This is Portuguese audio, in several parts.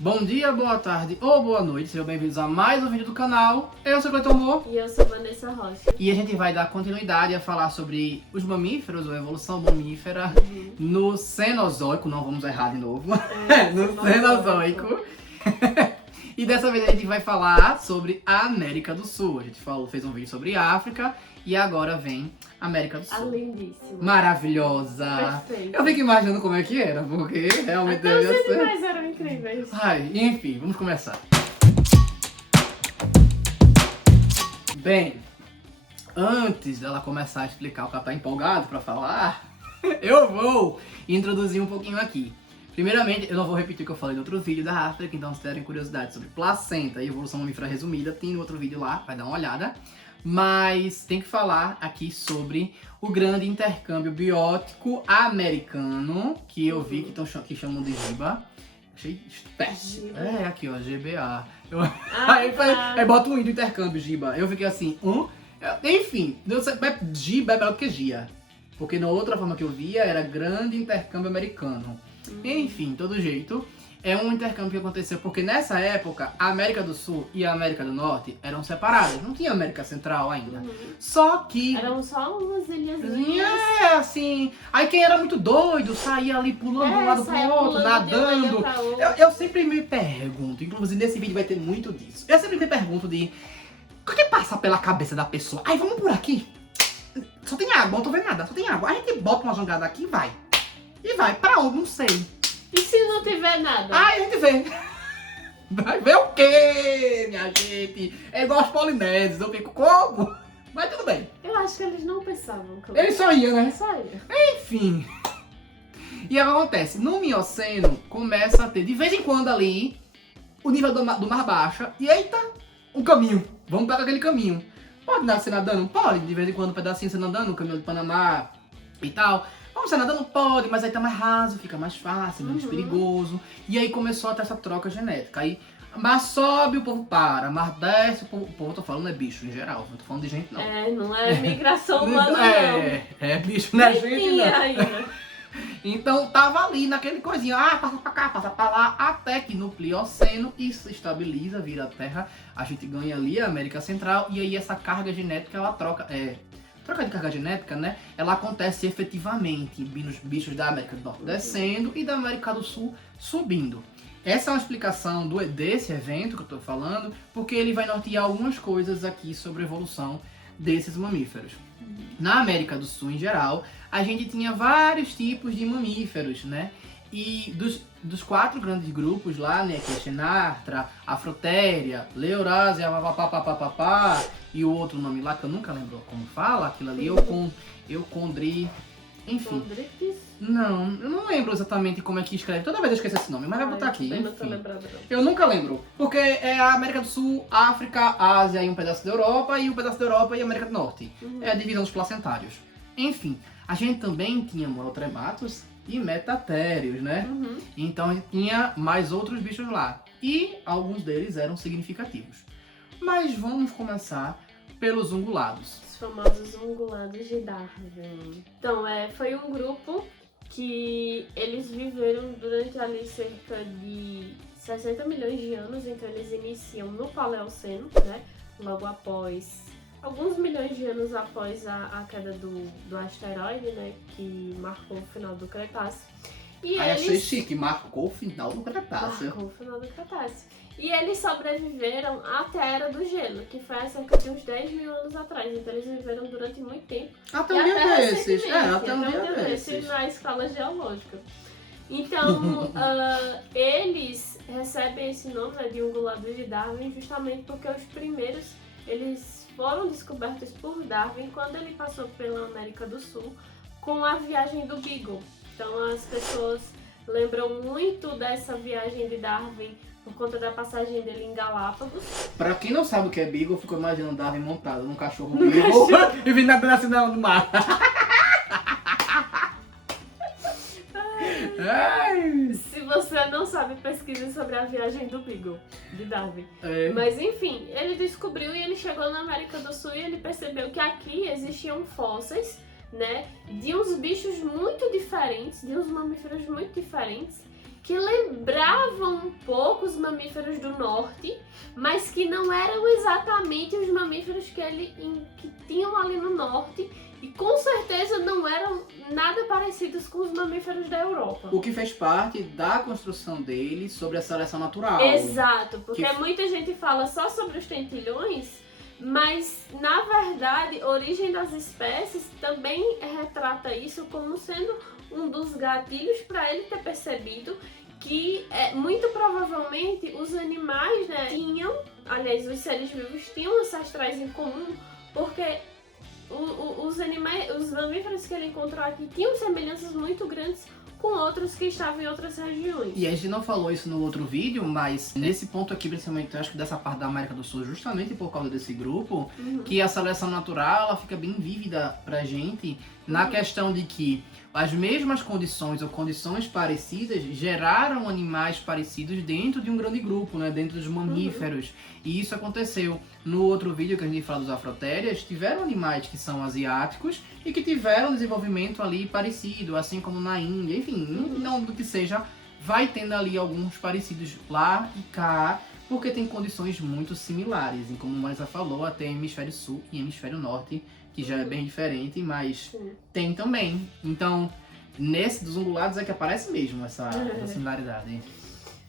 Bom dia, boa tarde ou boa noite, sejam bem-vindos a mais um vídeo do canal. Eu sou o Cleiton Moore. E eu sou Vanessa Rocha. E a gente vai dar continuidade a falar sobre os mamíferos, ou a evolução mamífera no Cenozoico, não vamos errar de novo, no Cenozoico. E dessa vez a gente vai falar sobre a América do Sul. A gente fez um vídeo sobre África e agora vem América do Sul. Lindíssima. Maravilhosa. Perfeito. Eu fico imaginando como é que era, porque realmente Até os devia ser. animais eram incríveis. Ai, enfim, vamos começar. Bem, antes dela começar a explicar o que ela tá empolgado pra falar, eu vou introduzir um pouquinho aqui. Primeiramente, eu não vou repetir o que eu falei no outro vídeo da África, então se tiverem curiosidade sobre placenta e evolução mamífera resumida, tem no outro vídeo lá, vai dar uma olhada. Mas tem que falar aqui sobre o grande intercâmbio biótico americano, que eu vi que chamam de GIBA. Achei péssimo. Giba. É, aqui ó, GBA. Tá. Aí bota um i do intercâmbio, GIBA. Eu fiquei assim, enfim, GIBA é melhor do que GIA. Porque na outra forma que eu via era Grande Intercâmbio Americano. Enfim, todo jeito, é um intercâmbio que aconteceu porque nessa época a América do Sul e a América do Norte eram separadas. Não tinha América Central ainda. Só que... Eram só umas ilhas. É, assim. Aí quem era muito doido saía ali pulando de um lado pro outro, nadando. Eu sempre me pergunto, inclusive nesse vídeo vai ter muito disso. Eu sempre me pergunto de o que passa pela cabeça da pessoa? Aí vamos por aqui. Só tem água, não tô vendo nada, só tem água. Aí a gente bota uma jangada aqui e vai. E vai pra onde? Não sei. E se não tiver nada? Aí a gente vê. Vai ver o quê, minha gente? É igual os polinésios, eu fico como? Mas tudo bem. Eu acho que eles não pensavam. Ele só ia, né? Só ia. Enfim. E aí o que acontece? No Mioceno começa a ter, de vez em quando ali, o nível do mar baixa. E eita, um caminho. Vamos pegar aquele caminho. Pode nascer nadando? Pode. De vez em quando um pedacinho você nadando, no caminho do Panamá e tal. Vamos ser nadando? Pode, mas aí tá mais raso, fica mais fácil, menos perigoso. E aí começou a ter essa troca genética. Aí mar sobe, o povo para. Mar desce, o povo, tô falando é bicho em geral. Não tô falando de gente, não. É, não é migração humana, não. É bicho, não é gente, Tinha não. ainda. Então tava ali naquele coisinho, passa pra cá, passa pra lá, até que no Plioceno isso se estabiliza, vira a Terra, a gente ganha ali a América Central, e aí essa carga genética, ela troca de carga genética, né, ela acontece efetivamente, bichos da América do Norte descendo e da América do Sul subindo. Essa é uma explicação desse evento que eu tô falando, porque ele vai nortear algumas coisas aqui sobre a evolução desses mamíferos. Na América do Sul, em geral, a gente tinha vários tipos de mamíferos, né? E dos 4 grandes grupos lá, né? Que é Xenartra, Afrotéria, Leorásia, papapá, e o outro nome lá que eu nunca lembro como fala, aquilo ali, Eucondri, enfim. Não, eu não lembro exatamente como é que escreve. Toda vez eu esqueço esse nome, mas vai botar aqui. Eu não tô Enfim. lembrando, não. Eu nunca lembro, porque é a América do Sul, África, Ásia e um pedaço da Europa, e um pedaço da Europa e América do Norte. É a divisão dos placentários. Enfim, a gente também tinha monotrematos e metatérios, né? Então a gente tinha mais outros bichos lá. E alguns deles eram significativos. Mas vamos começar pelos ungulados. Os famosos ungulados de Darwin. Então, foi um grupo que eles viveram durante ali cerca de 60 milhões de anos, então eles iniciam no Paleoceno, né? Logo após, alguns milhões de anos após a queda do asteroide, né? Que marcou o final do Cretáceo. E Aí eles... achei chique, marcou o final do Cretáceo. Marcou o final do Cretáceo. E eles sobreviveram até a Era do Gelo, que foi há cerca de uns 10 mil anos atrás. Então eles viveram durante muito tempo. Até E um dia até desses. recentemente, Até um dia desses. na escala geológica. Então, eles recebem esse nome, né, de ungulados de Darwin justamente porque os primeiros, eles foram descobertos por Darwin quando ele passou pela América do Sul com a viagem do Beagle. Então as pessoas lembram muito dessa viagem de Darwin por conta da passagem dele em Galápagos. Pra quem não sabe o que é Beagle, eu fico imaginando Darwin montado num cachorro Beagle e vindo nadando assim no mar. Ai. Se você não sabe, pesquise sobre a viagem do Beagle, de Darwin. É. Mas enfim, ele descobriu e ele chegou na América do Sul e ele percebeu que aqui existiam fósseis, né, de uns bichos muito diferentes, de uns mamíferos muito diferentes, que lembravam um pouco os mamíferos do norte, mas que não eram exatamente os mamíferos que tinham ali no norte, e com certeza não eram nada parecidos com os mamíferos da Europa. O que fez parte da construção deles sobre a seleção natural. Exato, porque muita gente fala só sobre os tentilhões, mas na verdade a origem das espécies também retrata isso como sendo um dos gatilhos para ele ter percebido que muito provavelmente os animais, né, os seres vivos tinham ancestrais em comum, porque os mamíferos que ele encontrou aqui tinham semelhanças muito grandes com outros que estavam em outras regiões. E a gente não falou isso no outro vídeo, mas nesse ponto aqui, principalmente, eu acho que dessa parte da América do Sul, justamente por causa desse grupo, que a seleção natural ela fica bem vívida pra gente, na questão de que as mesmas condições ou condições parecidas geraram animais parecidos dentro de um grande grupo, né? Dentro dos mamíferos. E isso aconteceu. No outro vídeo que a gente fala dos afrotérias, tiveram animais que são asiáticos e que tiveram desenvolvimento ali parecido, assim como na Índia, enfim, não do que seja, vai tendo ali alguns parecidos lá e cá, porque tem condições muito similares, e como o Marisa falou, até hemisfério sul e hemisfério norte, que já é bem diferente, mas tem também. Então, nesse dos ungulados é que aparece mesmo essa similaridade.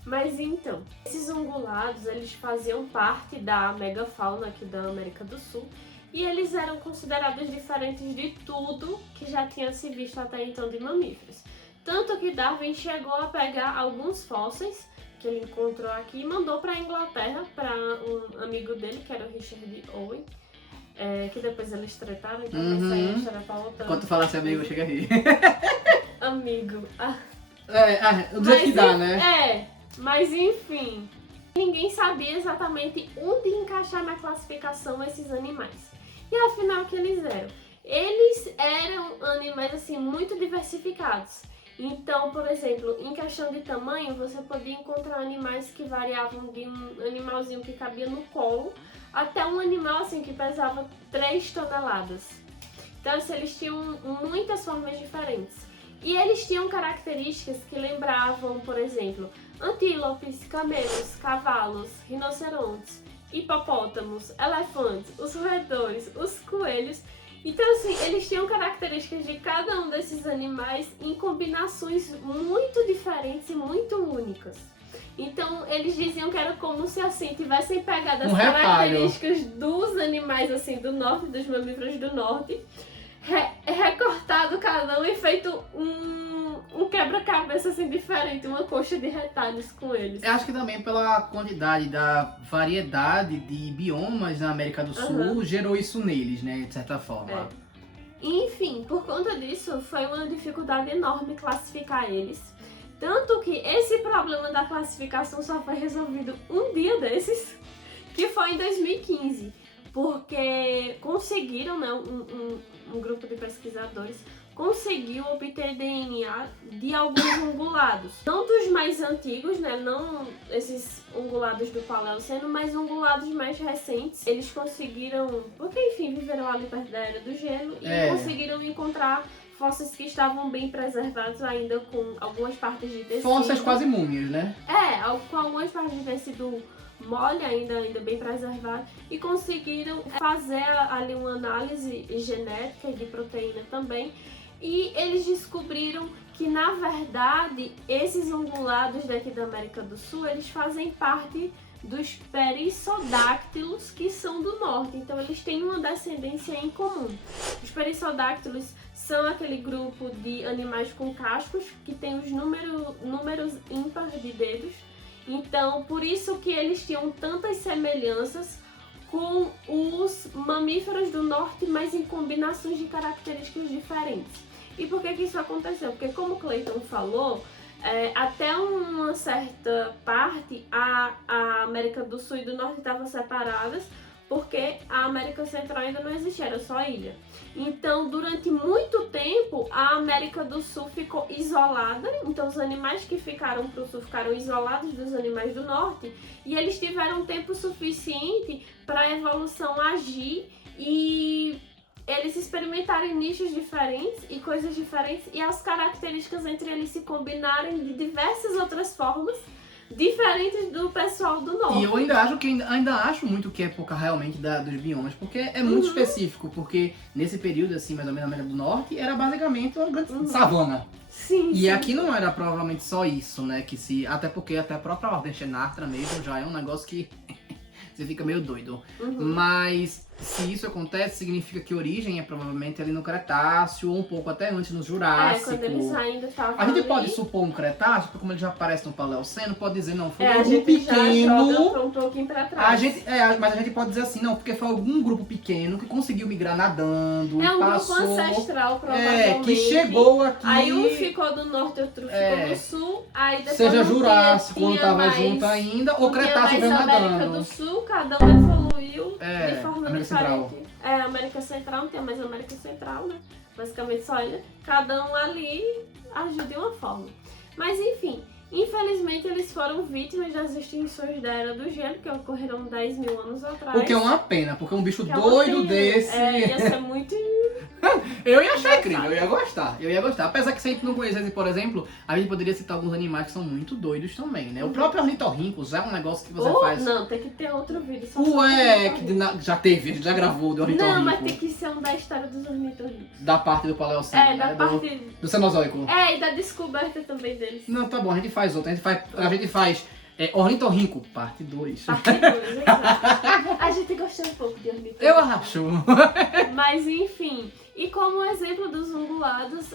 Mas então, esses ungulados, eles faziam parte da megafauna aqui da América do Sul, e eles eram considerados diferentes de tudo que já tinha se visto até então de mamíferos. Tanto que Darwin chegou a pegar alguns fósseis que ele encontrou aqui e mandou para a Inglaterra, para um amigo dele, que era o Richard Owen, que depois eles tretaram, então essa aí a história tá voltando. Quando tu falasse amigo, chega a rir. Amigo. Do jeito que dá, né? Mas enfim, ninguém sabia exatamente onde encaixar na classificação esses animais. E afinal, o que eles eram? Eles eram animais assim muito diversificados. Então, por exemplo, em questão de tamanho, você podia encontrar animais que variavam de um animalzinho que cabia no colo até um animal assim que pesava 3 toneladas. Então, assim, eles tinham muitas formas diferentes. E eles tinham características que lembravam, por exemplo, antílopes, camelos, cavalos, rinocerontes, hipopótamos, elefantes, os roedores, os coelhos. Então, assim, eles tinham características de cada um desses animais em combinações muito diferentes e muito únicas. Então, eles diziam que era como se, assim, tivessem pegado as características dos animais, assim, do norte, dos mamíferos do norte, recortado cada um e feito um quebra-cabeça, assim, diferente, uma coxa de retalhos com eles. Eu acho que também pela quantidade da variedade de biomas na América do Sul, gerou isso neles, né, de certa forma. Enfim, por conta disso, foi uma dificuldade enorme classificar eles. Tanto que esse problema da classificação só foi resolvido um dia desses, que foi em 2015. Porque conseguiram, né, um grupo de pesquisadores conseguiu obter DNA de alguns ungulados. Não dos mais antigos, né, não esses ungulados do Paleoceno, mas ungulados mais recentes. Eles conseguiram, porque enfim, viveram ali perto da Era do Gelo e conseguiram encontrar fósseis que estavam bem preservados ainda com algumas partes de tecido. Fósseis quase múmias, né? Com algumas partes de tecido mole ainda bem preservado, e conseguiram fazer ali uma análise genética de proteína também, e eles descobriram que na verdade esses ungulados daqui da América do Sul, eles fazem parte dos perissodáctilos, que são do norte, então eles têm uma descendência em comum. Os perissodáctilos são aquele grupo de animais com cascos que tem os números ímpares de dedos. Então, por isso que eles tinham tantas semelhanças com os mamíferos do norte, mas em combinações de características diferentes. E por que isso aconteceu? Porque, como o Clayton falou, até uma certa parte a América do Sul e do Norte estavam separadas, porque a América Central ainda não existia, era só ilha. Então, durante muito tempo, a América do Sul ficou isolada, então os animais que ficaram para o sul ficaram isolados dos animais do norte, e eles tiveram tempo suficiente para a evolução agir e eles experimentarem nichos diferentes e coisas diferentes, e as características entre eles se combinarem de diversas outras formas, diferentes do pessoal do norte. E eu ainda acho que ainda acho muito que é época realmente dos biomas, porque é muito específico, porque nesse período, assim, mais ou menos na América do Norte, era basicamente uma grande savana. Sim, E sim. aqui não era provavelmente só isso, né? Até porque até a própria ordem Xenartra mesmo já é um negócio que você fica meio doido. Mas se isso acontece, significa que a origem é provavelmente ali no Cretáceo, ou um pouco até antes no Jurássico. Quando eles ainda estavam A gente ali. pode supor um Cretáceo, porque como ele já aparece no Paleoceno, pode dizer, não, foi a um grupo gente já pequeno. joga pra um pouquinho pra trás. Mas a gente pode dizer assim, não, porque foi algum grupo pequeno que conseguiu migrar nadando, É um passou, grupo ancestral, provavelmente. que chegou aqui. Aí um ficou do norte e outro ficou no sul. Aí depois Seja não Jurássico, quando tinha tava mais, junto ainda, ou não tinha Cretáceo mais veio América nadando. do Sul, cada um evoluiu de forma América Central. diferente. América Central, não tem mais América Central, né? Basicamente só ilha. Cada um ali agiu de uma forma. Mas enfim, infelizmente eles foram vítimas das extinções da Era do Gelo, que ocorreram 10 mil anos atrás. O que é uma pena, porque um bicho Que é uma doido pena. desse. Ia ser muito... Eu ia achar incrível, eu ia gostar. Apesar que se a gente não conhecesse, por exemplo, a gente poderia citar alguns animais que são muito doidos também, né? O próprio ornitorrinco já é um negócio que você faz. Não, tem que ter outro vídeo. Só Ué, já teve, a gente já gravou do ornitorrinco. Não, mas tem que ser um da história dos ornitorrincos. Da parte do Paleoceno, Da né? parte... Do Cenozoico. E da descoberta também deles. Não, tá bom, a gente faz outra. A gente faz ornitorrinco, parte 2. Parte 2, exato. A gente gostou um pouco de ornitorrinco. Eu acho. Mas enfim, e como exemplo dos ungulados,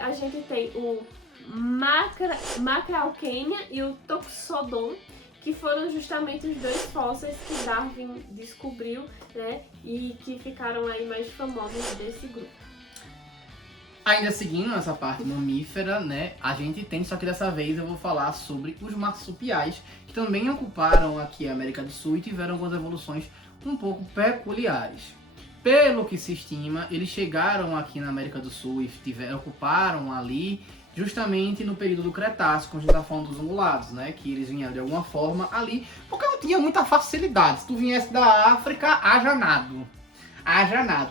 a gente tem o Macrauchenia e o Toxodon, que foram justamente os dois fósseis que Darwin descobriu, né? E que ficaram aí mais famosos desse grupo. Ainda seguindo essa parte mamífera, né, a gente tem, só que dessa vez eu vou falar sobre os marsupiais, que também ocuparam aqui a América do Sul e tiveram algumas evoluções um pouco peculiares. Pelo que se estima, eles chegaram aqui na América do Sul e ocuparam ali justamente no período do Cretáceo, quando a gente tá falando dos ungulados, né, que eles vinham de alguma forma ali, porque não tinha muita facilidade. Se tu viesse da África, haja nado.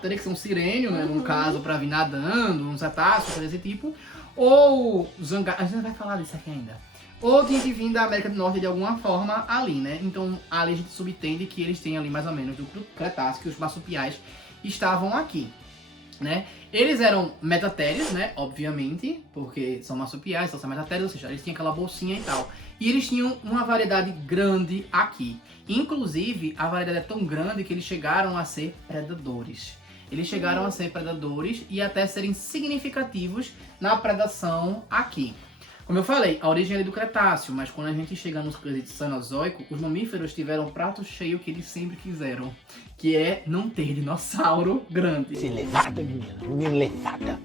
Teria que ser um sirênio, né, num caso, pra vir nadando, um cetáceo, coisa desse tipo. Ou a gente vai falar disso aqui ainda. Ou tinha que vir da América do Norte de alguma forma ali, né? Então ali a gente subentende que eles têm ali mais ou menos do Cretáceo, que os marsupiais estavam aqui, né? Eles eram metatérios, né? Obviamente, porque são marsupiais, então são metatérios, ou seja, eles tinham aquela bolsinha e tal. E eles tinham uma variedade grande aqui. Inclusive, a variedade é tão grande que eles chegaram a ser predadores. Eles chegaram a ser predadores e até serem significativos na predação aqui. Como eu falei, a origem é do Cretáceo, mas quando a gente chega nos quesitos Cenozoico, os mamíferos tiveram um prato cheio que eles sempre quiseram, que é não ter dinossauro grande. Se levada, menino levada.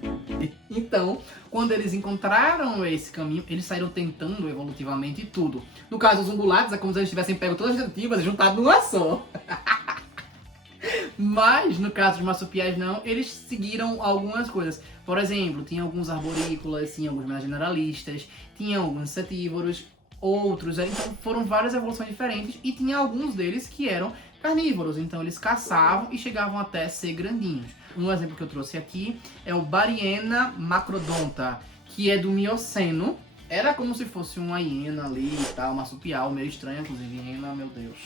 Então, quando eles encontraram esse caminho, eles saíram tentando evolutivamente tudo. No caso dos ungulados, é como se eles tivessem pego todas as tentativas e juntado numa só. Mas, no caso dos marsupiais não, eles seguiram algumas coisas. Por exemplo, tinha alguns arborícolas, tinha alguns mais generalistas, tinha alguns insetívoros, outros... Então, foram várias evoluções diferentes e tinha alguns deles que eram carnívoros. Então, eles caçavam e chegavam até ser grandinhos. Um exemplo que eu trouxe aqui é o Bariena macrodonta, que é do Mioceno. Era como se fosse uma hiena ali e tal, marsupial, meio estranha, inclusive hiena, meu Deus.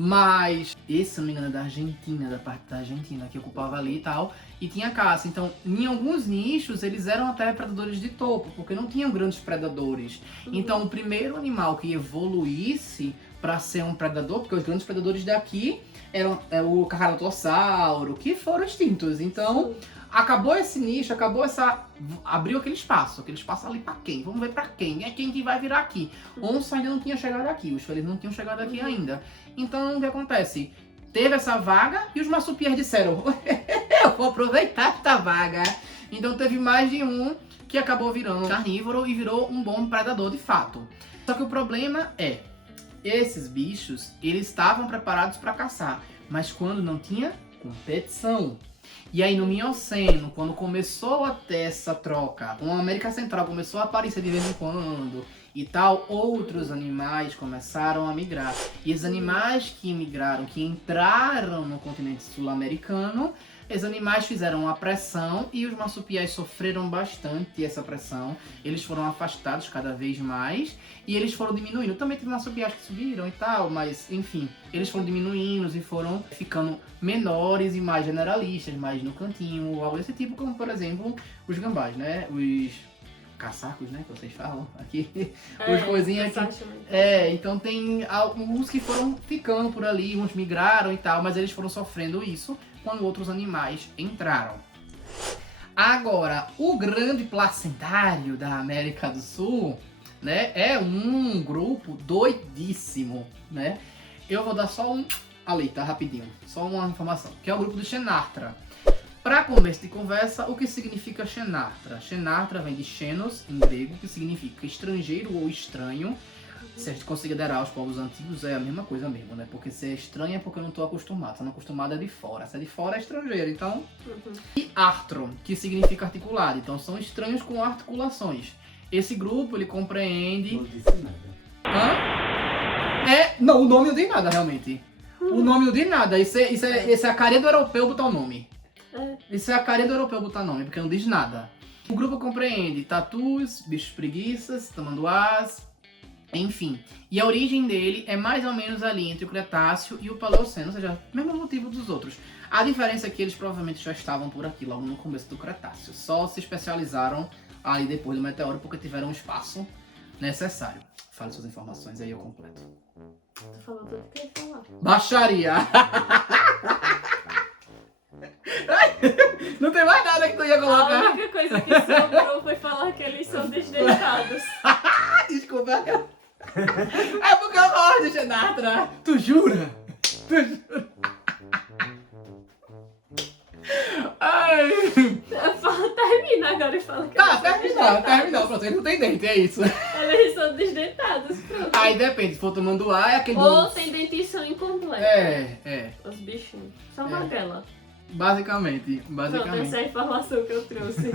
Mas esse, se não me engano, é da Argentina, da parte da Argentina, que ocupava ali e tal, e tinha caça. Então, em alguns nichos, eles eram até predadores de topo, porque não tinham grandes predadores. Então, o primeiro animal que evoluísse para ser um predador, porque os grandes predadores daqui eram o Carnotossauro, que foram extintos. Então, acabou esse nicho, abriu aquele espaço ali pra quem? Vamos ver pra quem? É quem que vai virar aqui. Onça ainda não tinha chegado aqui, os felinos não tinham chegado aqui ainda. Então, o que acontece? Teve essa vaga e os marsupiais disseram, eu vou aproveitar esta vaga. Então, teve mais de um que acabou virando carnívoro e virou um bom predador de fato. Só que o problema é, esses bichos, eles estavam preparados para caçar, mas quando não tinha competição. E aí no Mioceno, quando começou a ter essa troca, a América Central começou a aparecer de vez em quando e tal, outros animais começaram a migrar. E os animais que migraram, que entraram no continente sul-americano, Esses animais fizeram uma pressão e os marsupiais sofreram bastante essa pressão. Eles foram afastados cada vez mais e eles foram diminuindo. Também teve marsupiais que subiram e tal, mas enfim, eles foram diminuindo e foram ficando menores e mais generalistas, mais no cantinho, algo desse tipo, como por exemplo os gambás, né? Os caçacos, né, que vocês falam aqui, os coisinhas aqui. Então tem alguns que foram ficando por ali, uns migraram e tal, mas eles foram sofrendo isso quando outros animais entraram. Agora, o grande placentário da América do Sul, né, é um grupo doidíssimo, né? Eu vou dar só ali, tá, rapidinho, só uma informação, que é o grupo do Xenartra. Para começo de conversa, o que significa Xenartra? Xenartra vem de xenos, em grego, que significa estrangeiro ou estranho. Se a gente considerar os povos antigos, é a mesma coisa mesmo, né? Porque se é estranho é porque eu não estou acostumado. Se eu não acostumado é de fora. Se é de fora é estrangeiro, então... E artro, que significa articulado. Então são estranhos com articulações. Esse grupo, ele compreende... Não disse nada. Não, o nome não diz nada, realmente. O nome não diz nada. Isso é a carinha do europeu botar o nome. Isso é a carinha do europeu botar nome, porque não diz nada. O grupo compreende tatus, bichos preguiças, tamanduás, enfim. E a origem dele é mais ou menos ali entre o Cretáceo e o Paleoceno, ou seja, mesmo motivo dos outros. A diferença é que eles provavelmente já estavam por aqui logo no começo do Cretáceo. Só se especializaram ali depois do meteoro porque tiveram o espaço necessário. Fale suas informações aí, eu completo. Tu falou tudo que eu ia falar. Baixaria! Não tem mais nada que tu ia colocar. A única coisa que sobrou foi falar que eles são desdentados. Desculpa. É porque eu gosto de Xenartra. Tu jura? Ai. Termina agora e fala que Tá, eles são terminou. Pronto, ele não tem dente, é isso. Eles são desdentados, pronto. Aí depende, se for tamanduá é aquele... Ou tem dentição incompleta. Os bichinhos. São magrela. Basicamente. Pronto, essa é a informação que eu trouxe.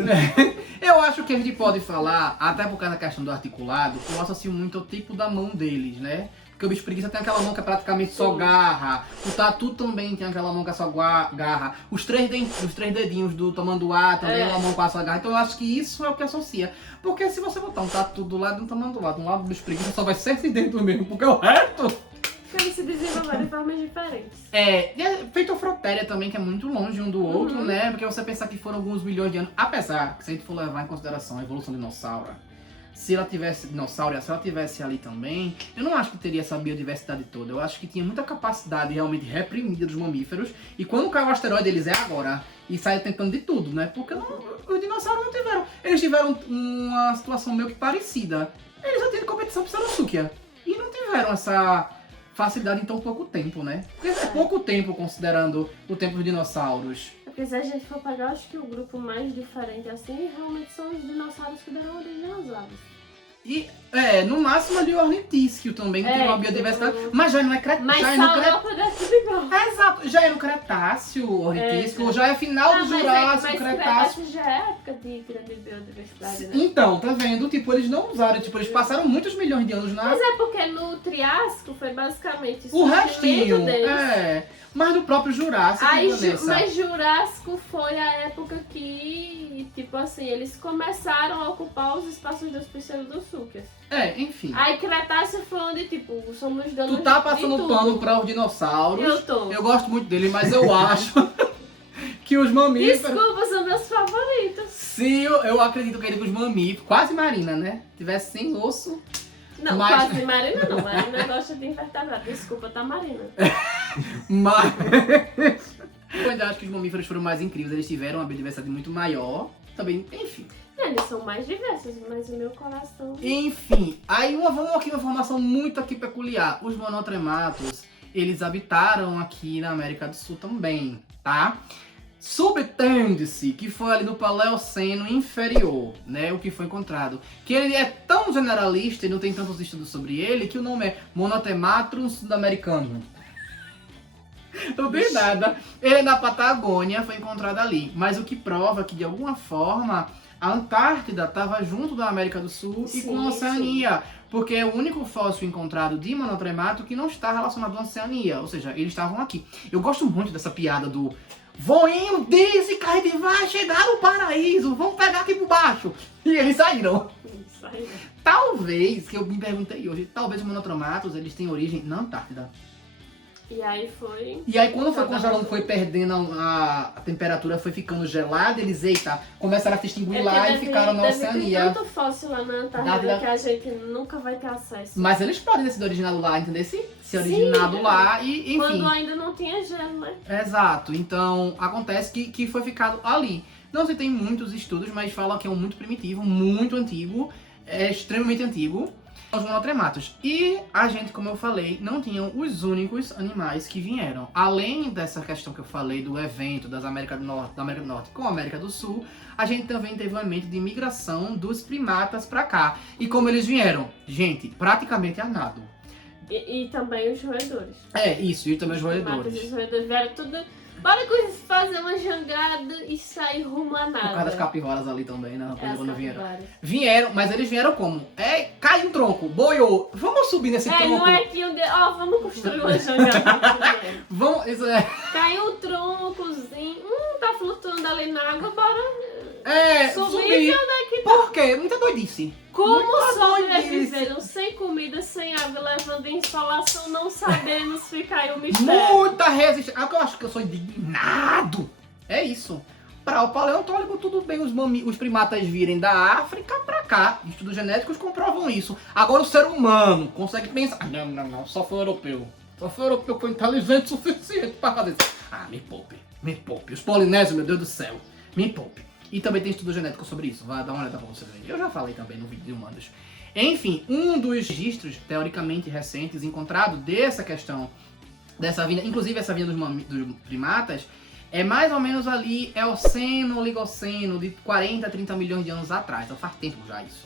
Eu acho que a gente pode falar, até por causa da questão do articulado, eu associo muito ao tipo da mão deles, né? Porque o bicho preguiça tem aquela mão que é praticamente só garra. O tatu também tem aquela mão que é só garra. Os três dedinhos do tamanduá também é uma mão com a só garra. Então eu acho que isso é o que associa. Porque se você botar um tatu do lado de um tamanduá, do lado do bicho preguiça, só vai ser esse dentro mesmo. Porque o resto... Eles se desenvolveram de formas diferentes. E é feito a Frotéria também, que é muito longe um do outro, né? Porque você pensar que foram alguns milhões de anos. Apesar que se a gente for levar em consideração a evolução dinossauro, se ela tivesse ali também, eu não acho que teria essa biodiversidade toda. Eu acho que tinha muita capacidade realmente reprimida dos mamíferos. E quando caiu o asteroide, eles é agora. E saiu tentando de tudo, né? Porque os dinossauros não tiveram. Eles tiveram uma situação meio que parecida. Eles já tinham competição para Sarusukia. E não tiveram essa facilidade em tão pouco tempo, né? Porque é pouco tempo considerando o tempo dos dinossauros. Porque se a gente for pegar, acho que o grupo mais diferente assim realmente são os dinossauros que deram origem às aves. E, no máximo ali o ornitísquio também, que tem uma biodiversidade, mas já não é Cretáceo. Mas já Saurópoda é tudo igual. Exato, já é no Cretáceo, o ornitísquio, já é final do Jurássico, mas Cretáceo. Já é época de grande biodiversidade, né? Então, tá vendo? Tipo, eles não usaram, tipo, eles passaram muitos milhões de anos na... Mas é porque no Triássico foi basicamente o restinho, deles. Mas no próprio Jurássico, mas Jurássico foi a época que, tipo assim, eles começaram a ocupar os espaços dos pseudosúquias. Enfim. Aí Cretáceo foi onde, tipo, somos donos Tu tá passando pano para os dinossauros. Eu tô. Eu gosto muito dele, mas eu acho que os mamíferos... Desculpa, são meus favoritos. Se eu acredito que os mamíferos, quase marina, né? Tivesse sem osso... Não, quase Marina não. Marina gosta de invertebrado. Desculpa, tá Marina. Mas eu ainda acho que os mamíferos foram mais incríveis. Eles tiveram uma biodiversidade muito maior. Também, enfim. Eles são mais diversos, mas o meu coração... Enfim, aí vamos aqui uma informação muito aqui peculiar. Os monotrematos, eles habitaram aqui na América do Sul também, tá? Subtende-se que foi ali no Paleoceno inferior, né, o que foi encontrado. Que ele é tão generalista e não tem tantos estudos sobre ele, que o nome é Monotrematum sudamericano. Não tem nada. Ele é na Patagônia, foi encontrado ali. Mas o que prova que, de alguma forma, a Antártida estava junto da América do Sul e com a Oceania. Porque é o único fóssil encontrado de monotremato que não está relacionado à Oceania. Ou seja, eles estavam aqui. Eu gosto muito dessa piada do... voinho desse que a gente vai chegar no paraíso, vamos pegar aqui por baixo. E eles saíram. Isso aí. Talvez, que eu me perguntei hoje, talvez os monotrematos eles têm origem na Antártida. E aí foi. E aí quando foi congelando, foi perdendo a temperatura, foi ficando gelada, eles, eita, começaram a se extinguir lá e ficaram na Deve Oceania. ter tanto fóssil lá na Antártida Da- que a gente nunca vai ter acesso. Mas eles podem ter sido originados lá, entendeu? Se originado lá e, enfim. Quando ainda não tinha gelo, né? Exato, então acontece que foi ficado ali. Não se tem muitos estudos, mas falam que é um muito primitivo, muito antigo, é extremamente antigo, os monotrematos. E a gente, como eu falei, não tinham os únicos animais que vieram. Além dessa questão que eu falei do evento da América do Norte com a América do Sul, a gente também teve um evento de migração dos primatas pra cá. E como eles vieram? Gente, praticamente a nado. E também os roedores. É, isso, e também os roedores. Os roedores vieram tudo. Bora fazer uma jangada e sair rumo a Por causa das nada. capivaras ali também, né? É, as Quando vieram. capivaras. Vieram, mas eles vieram como? Cai um tronco, boiou. Vamos subir nesse tronco. Não é que vamos construir uma jangada. Vamos, isso é. Caiu um troncozinho, tá flutuando ali na água, bora Subir. subir. Onde é que tá? Por quê? Muita doidice. Como Muita sobreviveram sem comida, sem água, levando insolação, não sabemos, fica aí o mistério. Muita resistência. É o que eu acho que eu sou indignado. É isso. Para o paleontólogo, tudo bem os primatas virem da África pra cá. Estudos genéticos comprovam isso. Agora o ser humano consegue pensar. Não, só foi o europeu. Só foi o europeu que foi inteligente o suficiente para fazer isso. Me poupe, me poupe. Os polinésios, meu Deus do céu, me poupe. E também tem estudo genético sobre isso, vai dar uma olhada pra você ver. Eu já falei também no vídeo de humanos. Enfim, um dos registros teoricamente recentes encontrado dessa questão, dessa vinda, inclusive essa vinda dos primatas, é mais ou menos ali Eoceno, Oligoceno, de 40 a 30 milhões de anos atrás. Então faz tempo já isso.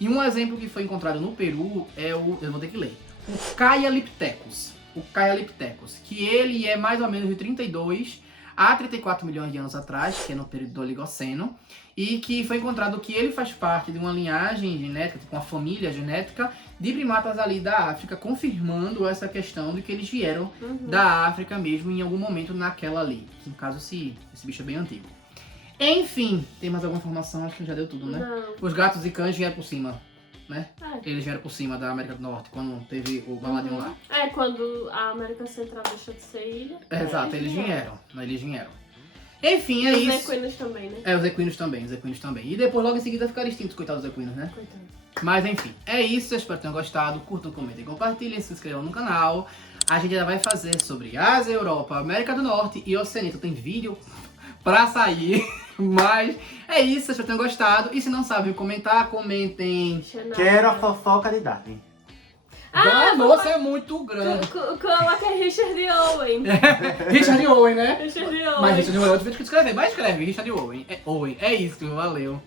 E um exemplo que foi encontrado no Peru é eu vou ter que ler, o Caialipithecus. O Caialipithecus, que ele é mais ou menos de 32 há 34 milhões de anos atrás, que é no período do Oligoceno, e que foi encontrado que ele faz parte de uma linhagem genética, tipo uma família genética de primatas ali da África, confirmando essa questão de que eles vieram da África mesmo em algum momento naquela ali. Que, no caso, esse bicho é bem antigo. Enfim, tem mais alguma informação? Acho que já deu tudo, né? Não. Os gatos e cães vieram por cima, né? É. Eles vieram por cima da América do Norte, quando teve o Baladinho lá. Quando a América Central deixou de ser ilha. Exato, eles vieram. Enfim, é Os isso. equinos também, né? Os equinos também. E depois, logo em seguida, ficaram extintos, coitados dos equinos, né? Coitado. Mas enfim, é isso. Eu espero que tenham gostado. Curtam, comentem, compartilhem, se inscrevam no canal. A gente ainda vai fazer sobre Ásia, Europa, América do Norte e Oceania. Então tem vídeo pra sair. Mas é isso, espero que tenham gostado. E se não sabem comentar, comentem. Quero a fofoca de Darwin. Nossa, é muito grande. Coloca Richard Owen. Richard Owen, né? Richard Owen. Mas Richard Owen é outro vídeo que escrever. Vai escrever, Richard Owen. É isso, valeu.